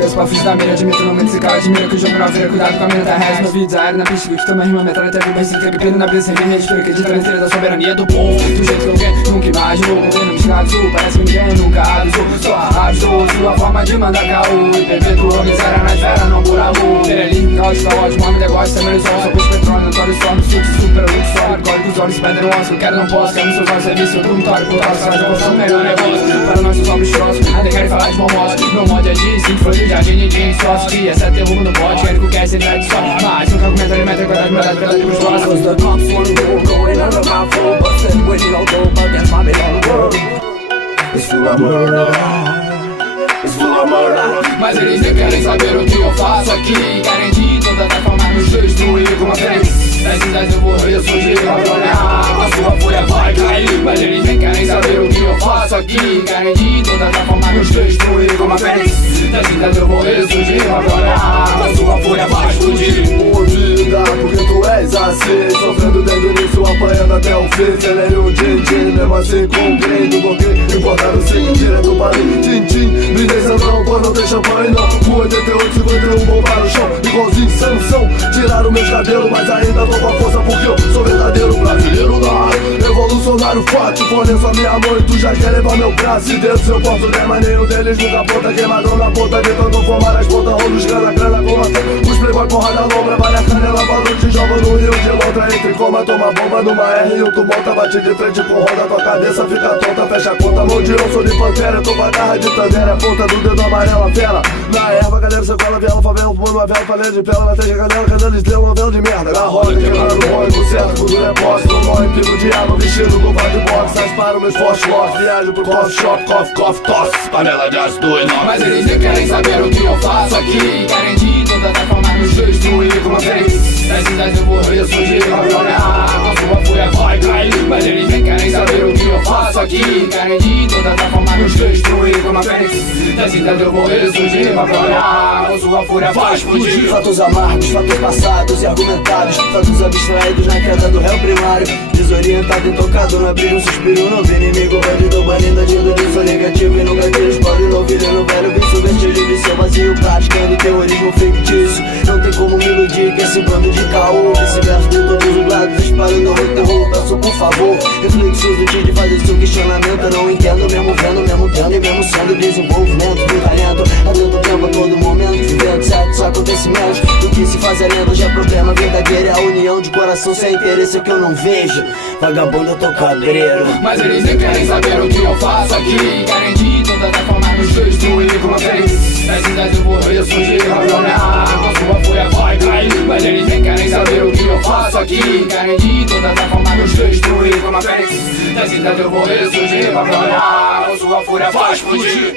cabeça pra fugir da mira. Admito no momento se cara, admira que o jogo não vira. Cuidado com a mina, tá reais. No vídeo, aéreo na pista, que toma rima, metralha, teve bem, sem bebida na brisa, sem me respeito. Acredita na entrega da soberania do povo. Do jeito que eu quero, nunca imaginou. Governo me escravizou, parece que ninguém nunca avisou. Só avisou, sua forma de mandar caô. E perpetuou, miséria na esfera, não por amor. Imperialismo, caos, ódio, homem, negócio, semelhante. Só pus petróleo, notório, some, suco, super, luxório. Código, os olhos, pedem o osso. Quero, não posso, quero no seu olhos, serviço, eu dormitório. Por trás, sai de construção, melhor negócio. Para nós, somos chossos, ainda querem falar de bom moço. Meu mod é de 5 flores de jardim, de sócio. Que essa é terror no pote, quero que quer ser de só. Mas nunca argumenta, alimenta, verdade pros vossos. Cause the cops wanna go, going under my phone. Busted with no dope, but that's my big on the world. It's full of murder. It's full of murder. Mas eles nem querem saber o que eu faço aqui. Querem de toda a forma nos destruir como a fênix. Das cidades eu vou ressurgir, a sua fúria vai cair. Mas eles nem querem saber o que eu faço aqui. Querem de toda a forma nos destruir como a fênix. Das cidades eu vou ressurgir, a sua fúria vai explodir. Mordida, porque tu és assim, sofrendo desde o início, apanhando até o fim. Celeiro, din-din, mesmo assim cumprindo. Bloqueio, importado sim, direto para o din-din. Brindei Sandrão, pois não tem champanhe não. Com 88, 51, bombar no chão, igualzinho Sansão. Tiraram meus cabelos, mas ainda tô com a força, porque eu sou verdadeiro brasileiro da área. Revolucionário forte, forneço a minha mão e tu já quer levar meu braço. E dentro eu posso der, mas nenhum deles nunca aponta. Queimadão na ponta, tentando formar as pontas. Rolos, grana com maçã. Os playboy, porrada, lombra, vale a canela, valor, te joga no rio de Londra. Entre coma, toma bomba numa R1, tu monta, bate de frente com roda, tua cabeça fica tonta, fecha a conta, mão de onça, de pantera, tô com a garra de tandera, ponta do dedo amarela, fera. Na erva, galera, sequela, viela, favela, fumando uma vela, palha de pela, na teja, galera, cadê estrela, novela de merda. Na roda, quebrando o boi, no certo, futuro é posse, não morre, pico de água, vestido com de boxe, sai para meus fortes lotes, viajo pro coffee shop, coffee, tosse, panela de ácido enorme. Mas eles nem querem saber o que eu faço aqui. Querem de toda a forma nos destruir como a fênix. Das cidades eu vou ressurgir, a sua fúria vai cair. Mas eles nem querem saber o que eu faço aqui. Querem de toda a forma nos destruir como a fênix. Das cidades eu vou ressurgir, a sua fúria vai explodir. Fatos amargos, fatos passados e argumentados. Fatos abstraídos na queda do réu primário. Desorientado e tocado, não abrir um suspiro. Novo inimigo, bandido, banido, agindo disso negativo. E nunca quis explode, novilho, no velho vício. Vestígio de seu vazio, praticando terrorismo fictício. Não tem como me iludir que esse bando de caô. Vice-versa de todos os lados, disparando o terror. Peço por favor, reflexos do dia de fazer seu questionamento. Eu não entendo, mesmo vendo, mesmo tendo e mesmo sendo desenvolvimento do talento. Há tanto tempo, a todo momento, vivendo certos acontecimentos. Do que se faz além, hoje é problema verdadeiro. É a união de coração sem interesse que eu não vejo. Vagabundo, eu tô cabreiro. Mas eles nem querem saber o que eu faço aqui. Querem de toda a forma nos destruir como a fênix. Das cidades eu vou ressurgir, a sua fúria vai cair. Mas eles nem querem saber o que eu faço aqui. Querem de toda a forma nos destruir como a fênix. Das cidades eu vou ressurgir, a sua fúria vai explodir.